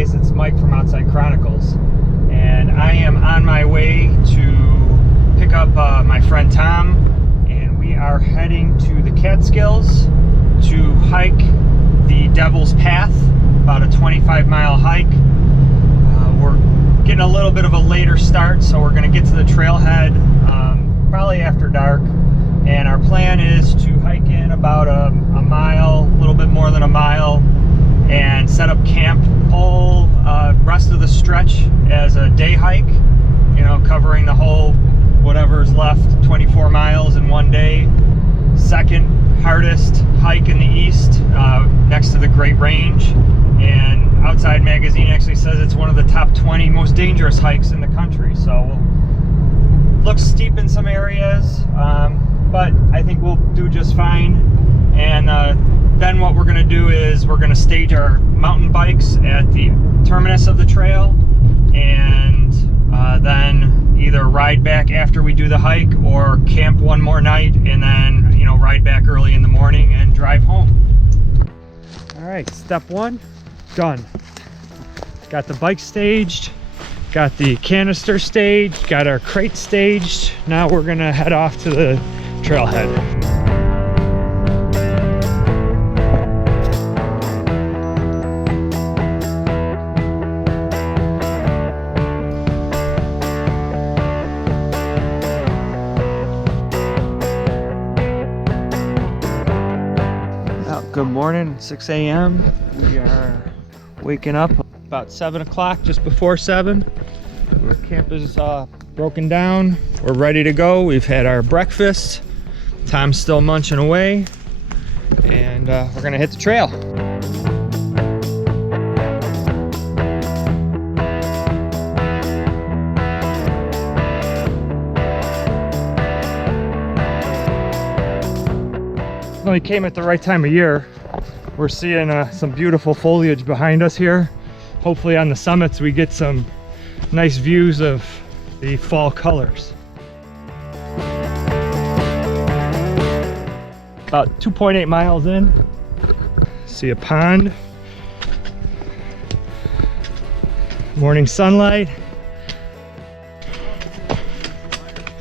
guys, it's Mike from Outside Chronicles, and I am on my way to pick up my friend Tom, and we are heading to the Catskills to hike the Devil's Path, about a 25-mile hike. We're getting a little bit of a later start, so we're going to get to the trailhead probably after dark, and our plan is to hike in about a mile, a little bit more than a mile, and set up camp whole rest of the stretch as a day hike, you know, covering the whole whatever's left, 24 miles in one day. Second hardest hike in the east, next to the Great Range, and Outside Magazine actually says it's one of the top 20 most dangerous hikes in the country. So looks steep in some areas, but I think we'll do just fine. And then what we're going to do is we're going to stage our mountain bikes at the terminus of the trail, and then either ride back after we do the hike or camp one more night and then, you know, ride back early in the morning and drive home. All right, step one done. Got the bike staged, got the canister staged, got our crate staged. Now we're gonna head off to the trailhead. Good morning, 6 a.m. We are waking up about 7 o'clock, just before 7. Our camp is broken down. We're ready to go. We've had our breakfast. Tom's still munching away, and we're gonna hit the trail. We came at the right time of year. We're seeing some beautiful foliage behind us here. Hopefully on the summits we get some nice views of the fall colors. About 2.8 miles in, see a pond, morning sunlight.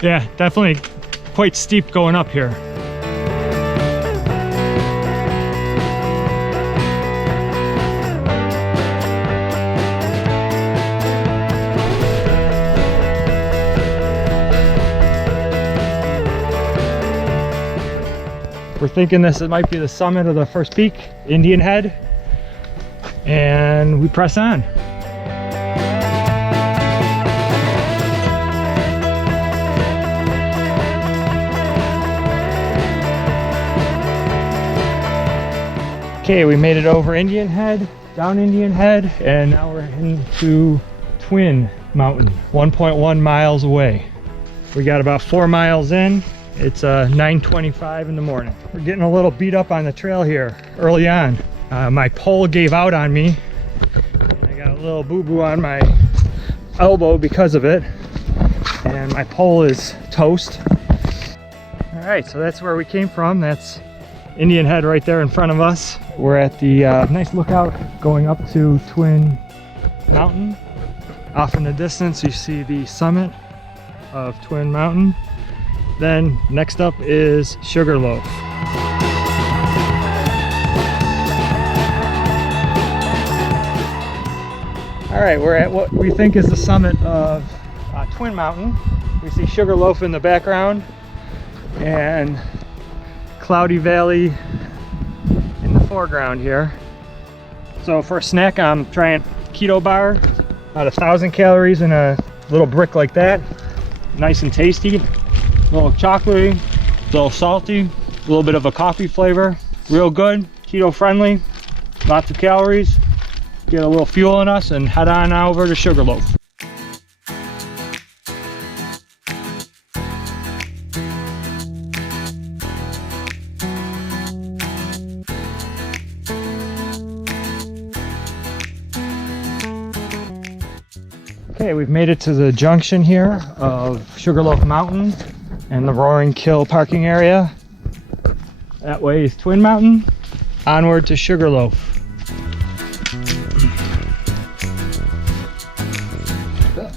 Yeah, definitely quite steep going up here. We're thinking this might be the summit of the first peak, Indian Head, and we press on. Okay, we made it over Indian Head, down Indian Head, and now we're heading to Twin Mountain, 1.1 miles away. We got about 4 miles in. It's 9:25 in the morning. We're getting a little beat up on the trail here early on. My pole gave out on me, and I got a little boo-boo on my elbow because of it, and my pole is toast. All right, so that's where we came from. That's Indian Head right there in front of us. We're at the nice lookout going up to Twin Mountain. Off in the distance you see the summit of Twin Mountain. Then next up is Sugarloaf. All right, we're at what we think is the summit of Twin Mountain. We see Sugarloaf in the background and Cloudy Valley in the foreground here. So for a snack, I'm trying keto bar, about 1,000 calories in a little brick like that. Nice and tasty. A little chocolatey, a little salty, a little bit of a coffee flavor. Real good, keto friendly, lots of calories. Get a little fuel in us and head on over to Sugarloaf. Okay, we've made it to the junction here of Sugarloaf Mountain and the Roaring Kill parking area. That way is Twin Mountain, onward to Sugarloaf.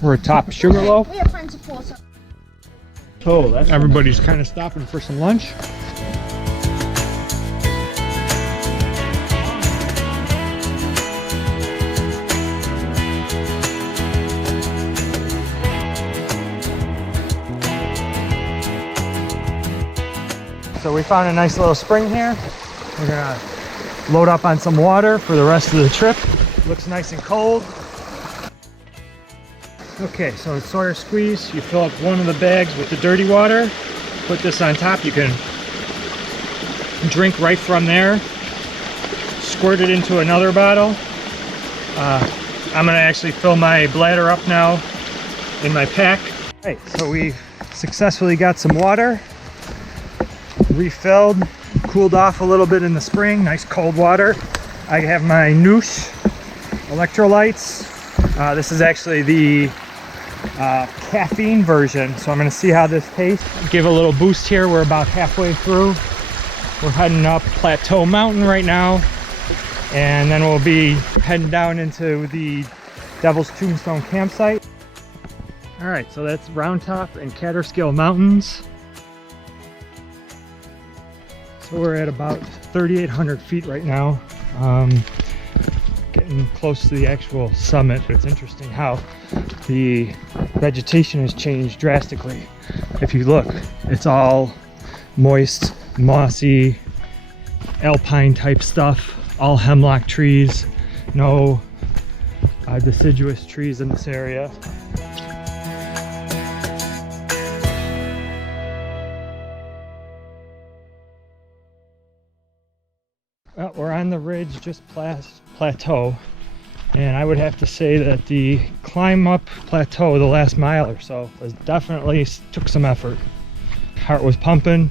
We're atop Sugarloaf. We are friend supporter. Oh, that's everybody's kind of stopping for some lunch. So we found a nice little spring here. We're gonna load up on some water for the rest of the trip. Looks nice and cold. Okay, so it's Sawyer Squeeze. You fill up one of the bags with the dirty water, put this on top. You can drink right from there, squirt it into another bottle. I'm gonna actually fill my bladder up now in my pack. All right, so we successfully got some water, refilled, cooled off a little bit in the spring. Nice cold water. I have my NEU8 electrolytes. This is actually the caffeine version, so I'm going to see how this tastes. Give a little boost here. We're about halfway through. We're heading up Plateau Mountain right now, and then we'll be heading down into the Devil's Tombstone campsite. All right, so that's Round Top and Catskill Mountains. So we're at about 3,800 feet right now. Getting close to the actual summit, but it's interesting how the vegetation has changed drastically. If you look, it's all moist, mossy, alpine type stuff, all hemlock trees, no deciduous trees in this area. Well, we're on the ridge just plateau, and I would have to say that the climb up plateau the last mile or so was definitely took some effort. Heart was pumping,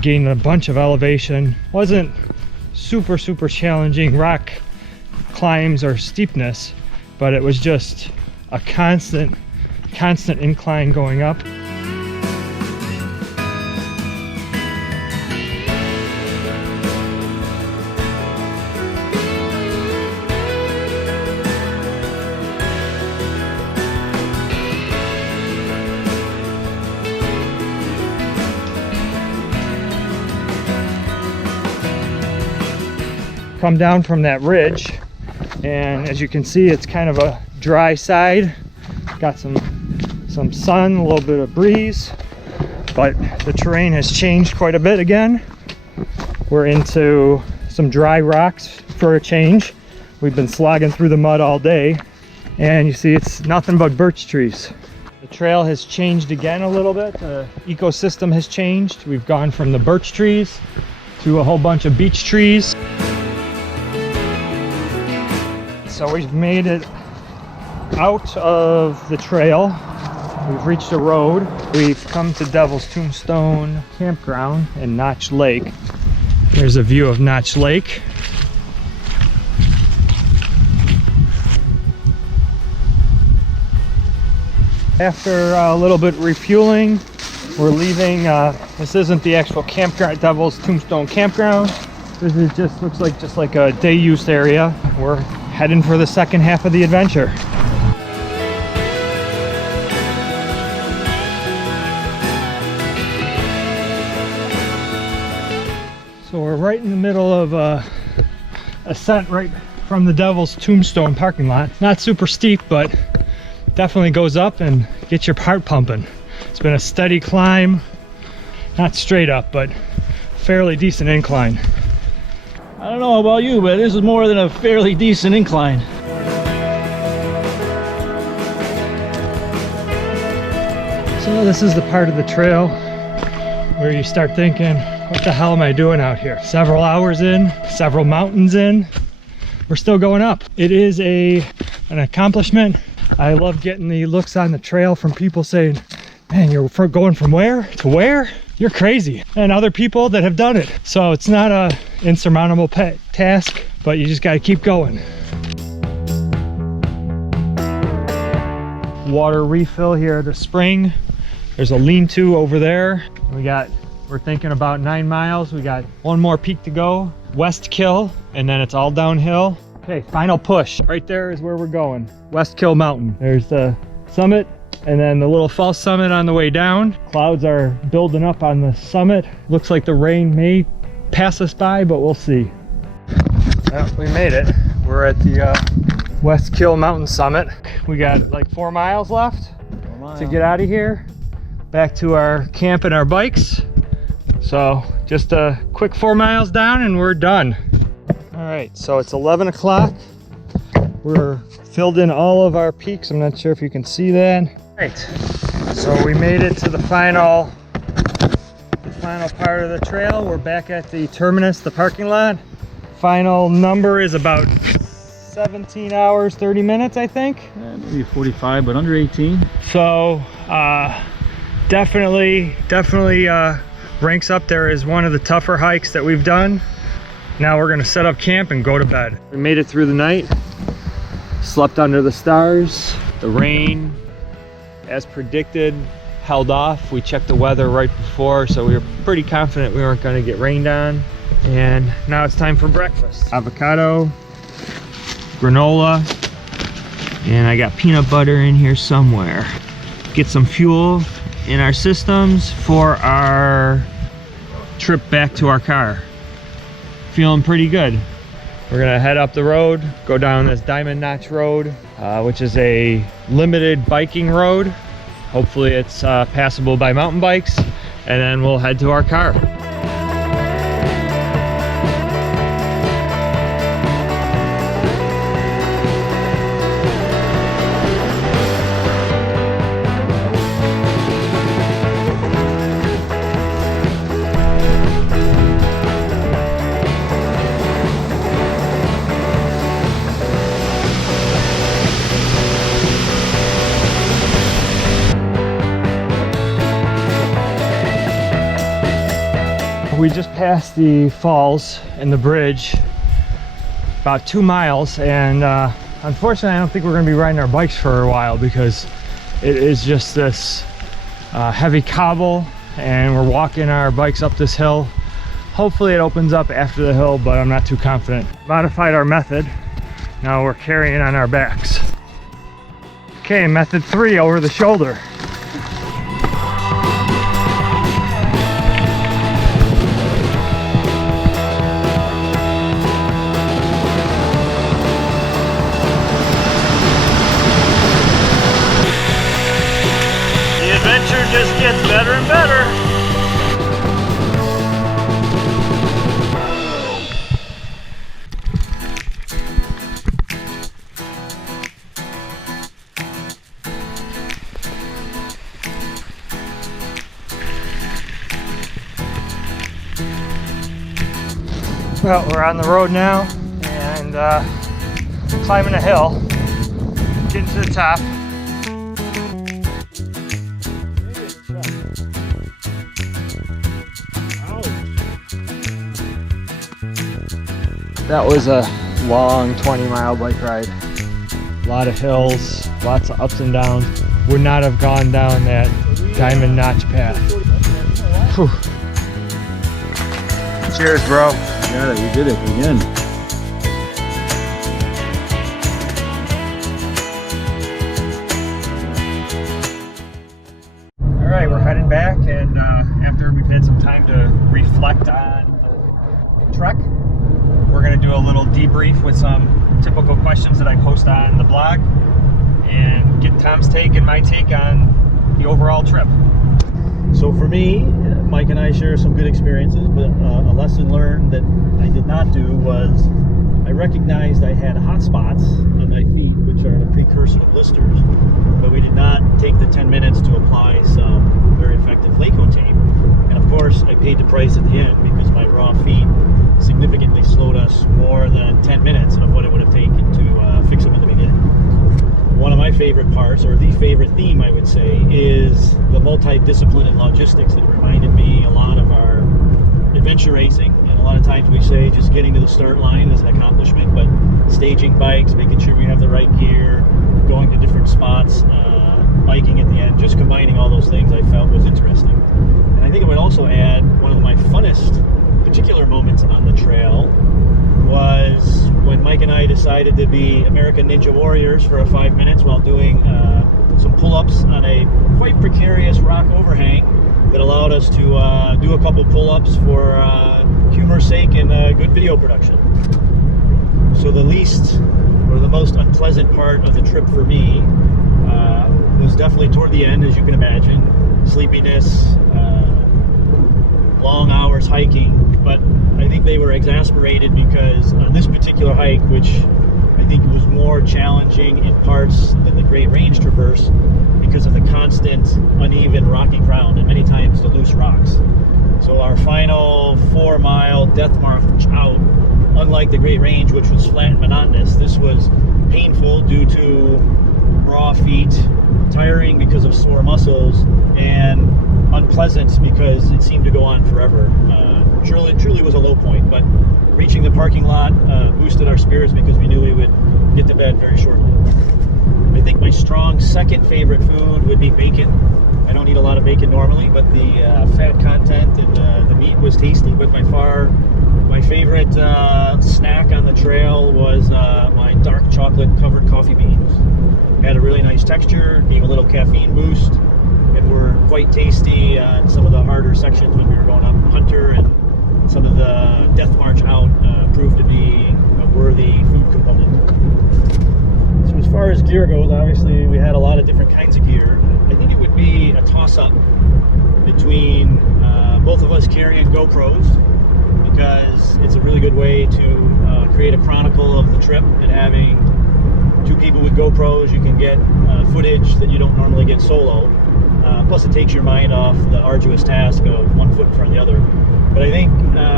gained a bunch of elevation. Wasn't super challenging rock climbs or steepness, but it was just a constant incline going up. Come down from that ridge, and as you can see, it's kind of a dry side. Got some sun, a little bit of breeze, but the terrain has changed quite a bit again. We're into some dry rocks for a change. We've been slogging through the mud all day, and you see it's nothing but birch trees. The trail has changed again a little bit. The ecosystem has changed. We've gone from the birch trees to a whole bunch of beech trees. So we've made it out of the trail. We've reached a road. We've come to Devil's Tombstone Campground in Notch Lake. Here's a view of Notch Lake. After a little bit refueling, we're leaving. This isn't the actual campground, Devil's Tombstone Campground. This is looks like a day use area. We're heading for the second half of the adventure. So we're right in the middle of a ascent right from the Devil's Tombstone parking lot. Not super steep, but definitely goes up and gets your heart pumping. It's been a steady climb, not straight up, but fairly decent incline. I don't know about you, but this is more than a fairly decent incline. So this is the part of the trail where you start thinking, what the hell am I doing out here? Several hours in, several mountains in, we're still going up. It is an accomplishment. I love getting the looks on the trail from people saying, man, you're going from where to where? You're crazy. And other people that have done it. So it's not a insurmountable task, but you just got to keep going. Water refill here at the spring. There's a lean-to over there. We're thinking about 9 miles. We got one more peak to go, Westkill, and then it's all downhill. Okay, final push. Right there is where we're going, Westkill Mountain. There's the summit, and then the little false summit on the way down. Clouds are building up on the summit. Looks like the rain may pass us by, but we'll see. Well, we made it. We're at the Westkill mountain summit. We got like 4 miles left to get out of here, back to our camp and our bikes. So just a quick 4 miles down and we're done. All right, so it's 11 o'clock. We're filled in all of our peaks. I'm not sure if you can see that. Right, so we made it to the final part of the trail. We're back at the terminus, the parking lot. Final number is about 17 hours, 30 minutes, I think. Yeah, maybe 45, but under 18. So definitely ranks up there as one of the tougher hikes that we've done. Now we're gonna set up camp and go to bed. We made it through the night, slept under the stars. The rain, as predicted, held off. We checked the weather right before, so we were pretty confident we weren't gonna get rained on. And now it's time for breakfast. Avocado, granola, and I got peanut butter in here somewhere. Get some fuel in our systems for our trip back to our car. Feeling pretty good. We're gonna head up the road, go down this Diamond Notch Road, which is a limited biking road. Hopefully it's passable by mountain bikes, and then we'll head to our car. We just passed the falls and the bridge, about 2 miles, and unfortunately I don't think we're going to be riding our bikes for a while because it is just this heavy cobble, and we're walking our bikes up this hill. Hopefully it opens up after the hill, but I'm not too confident. Modified our method. Now we're carrying on our backs. Okay, method 3, over the shoulder. Just gets better and better. Well, we're on the road now and climbing a hill, getting to the top. That was a long 20-mile bike ride. A lot of hills, lots of ups and downs. Would not have gone down that Diamond Notch path. Whew. Cheers, bro. Yeah, we did it again. All right, we're heading back, and after we've had some time to reflect on the trek, we're going to do a little debrief with some typical questions that I post on the blog and get Tom's take and my take on the overall trip. So for me, Mike and I share some good experiences, but a lesson learned that I did not do was I recognized I had hot spots on my feet, which are the precursor to blisters, but we did not take the 10 minutes to apply some very effective Laco tape. And of course, I paid the price at the end because my raw feet significantly slowed us more than 10 minutes of what it would have taken to fix them in the beginning. One of my favorite parts, or the favorite theme I would say, is the multidiscipline and logistics that reminded me a lot of our adventure racing. And a lot of times we say just getting to the start line is an accomplishment, but staging bikes, making sure we have the right gear, going to different spots, biking at the end, just combining all those things I felt was interesting. And I think I would also add one of my funnest particular moments on the trail was when Mike and I decided to be American Ninja Warriors for 5 minutes while doing some pull-ups on a quite precarious rock overhang that allowed us to do a couple pull-ups for humor's sake and good video production. So the least or the most unpleasant part of the trip for me was definitely toward the end, as you can imagine. Sleepiness, long hours hiking, but I think they were exasperated because on this particular hike, which I think was more challenging in parts than the Great Range Traverse because of the constant uneven rocky ground and many times the loose rocks. So our final 4-mile death march out, unlike the Great Range, which was flat and monotonous, this was painful due to raw feet, tiring because of sore muscles, and unpleasant because it seemed to go on forever. Truly was a low point, but reaching the parking lot boosted our spirits because we knew we would get to bed very shortly. I think my strong second favorite food would be bacon. I don't eat a lot of bacon normally, but the fat content and the meat was tasty. But by far, my favorite snack on the trail was my dark chocolate covered coffee beans. Had a really nice texture, gave a little caffeine boost, and were quite tasty in some of the harder sections when we were going up Hunter, and some of the death march out proved to be a worthy food component. So as far as gear goes, obviously we had a lot of different kinds of gear. I think it would be a toss-up between both of us carrying GoPros, because it's a really good way to create a chronicle of the trip, and having two people with GoPros, you can get footage that you don't normally get solo. Plus it takes your mind off the arduous task of one foot in front of the other. But I think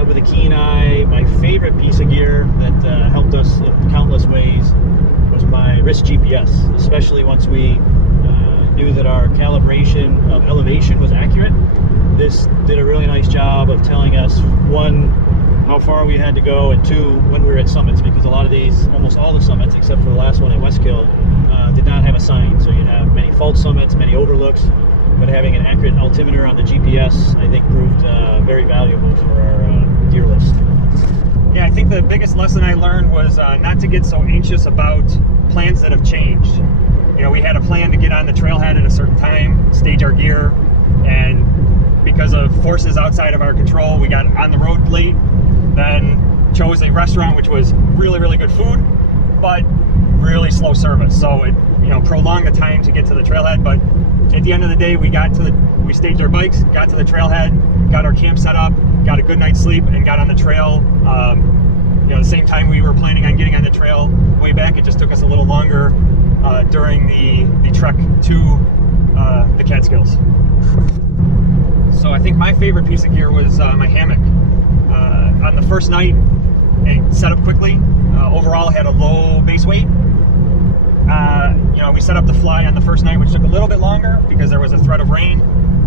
with a keen eye, my favorite piece of gear that helped us in countless ways was my wrist GPS, especially once we knew that our calibration of elevation was accurate. This did a really nice job of telling us, one, how far we had to go, and two, when we were at summits, because a lot of these, almost all the summits, except for the last one at Westkill, did not have a sign. So you'd have many false summits, many overlooks, but having an accurate altimeter on the GPS, I think, proved very valuable for our gear list. Yeah, I think the biggest lesson I learned was not to get so anxious about plans that have changed. You know, we had a plan to get on the trailhead at a certain time, stage our gear, and because of forces outside of our control, we got on the road late, then chose a restaurant which was really, really good food, but really slow service. So it, you know, prolonged the time to get to the trailhead. But at the end of the day, we staged our bikes, got to the trailhead, got our camp set up, got a good night's sleep, and got on the trail. You know, the same time we were planning on getting on the trail way back, it just took us a little longer during the trek to the Catskills. So I think my favorite piece of gear was my hammock. On the first night, it set up quickly. Overall, had a low base weight. You know, we set up the fly on the first night, which took a little bit longer because there was a threat of rain.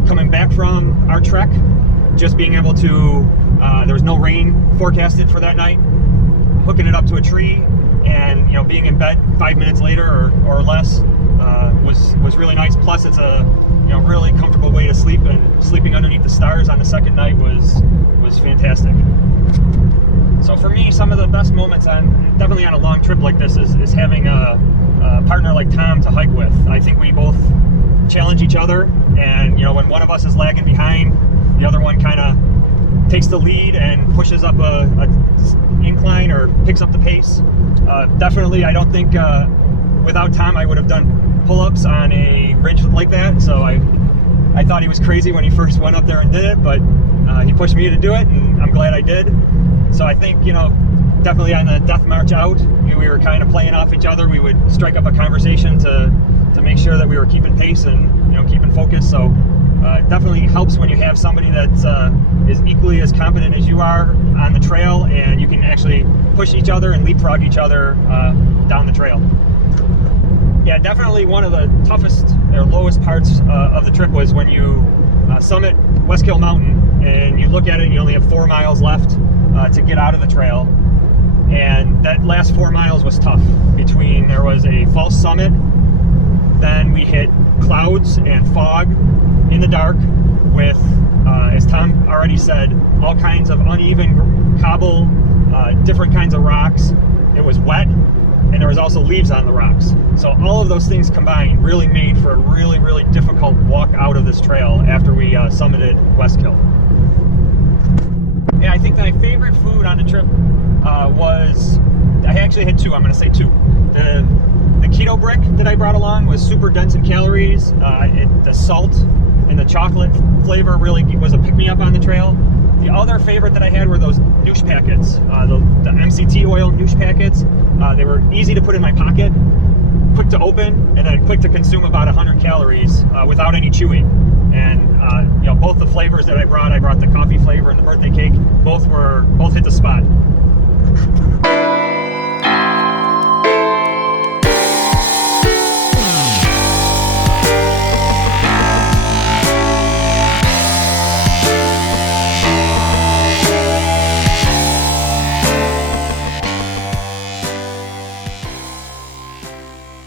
Coming back from our trek, just being able to, there was no rain forecasted for that night, hooking it up to a tree, and, you know, being in bed 5 minutes later or less was really nice. Plus, it's a, you know, really comfortable way to sleep, and sleeping underneath the stars on the second night was fantastic. So for me, some of the best moments definitely on a long trip like this is having a partner like Tom to hike with. I think we both challenge each other, and, you know, when one of us is lagging behind, the other one kind of takes the lead and pushes up a incline or picks up the pace. Definitely, I don't think without Tom I would have done pull-ups on a ridge like that. So I thought he was crazy when he first went up there and did it, but he pushed me to do it, and I'm glad I did. So I think, you know, definitely on the death march out, we were kind of playing off each other. We would strike up a conversation to make sure that we were keeping pace and, you know, keeping focus. So it definitely helps when you have somebody that is equally as competent as you are on the trail, and you can actually push each other and leapfrog each other down the trail. Yeah, definitely one of the toughest or lowest parts of the trip was when you summit Westkill Mountain and you look at it and you only have 4 miles left to get out of the trail. And that last 4 miles was tough. Between, there was a false summit, then we hit clouds and fog in the dark with, as Tom already said, all kinds of uneven cobble, different kinds of rocks. It was wet, and there was also leaves on the rocks. So all of those things combined really made for a really, really difficult walk out of this trail after we summited Westkill. Yeah, I think my favorite food on the trip was, I actually had two, I'm going to say two. The keto brick that I brought along was super dense in calories. The salt and the chocolate flavor really was a pick-me-up on the trail. The other favorite that I had were those noosh packets, the MCT oil noosh packets. They were easy to put in my pocket, quick to open, and then quick to consume about 100 calories without any chewing. And you know, both the flavors that I brought the coffee flavor and the birthday cake, both hit the spot.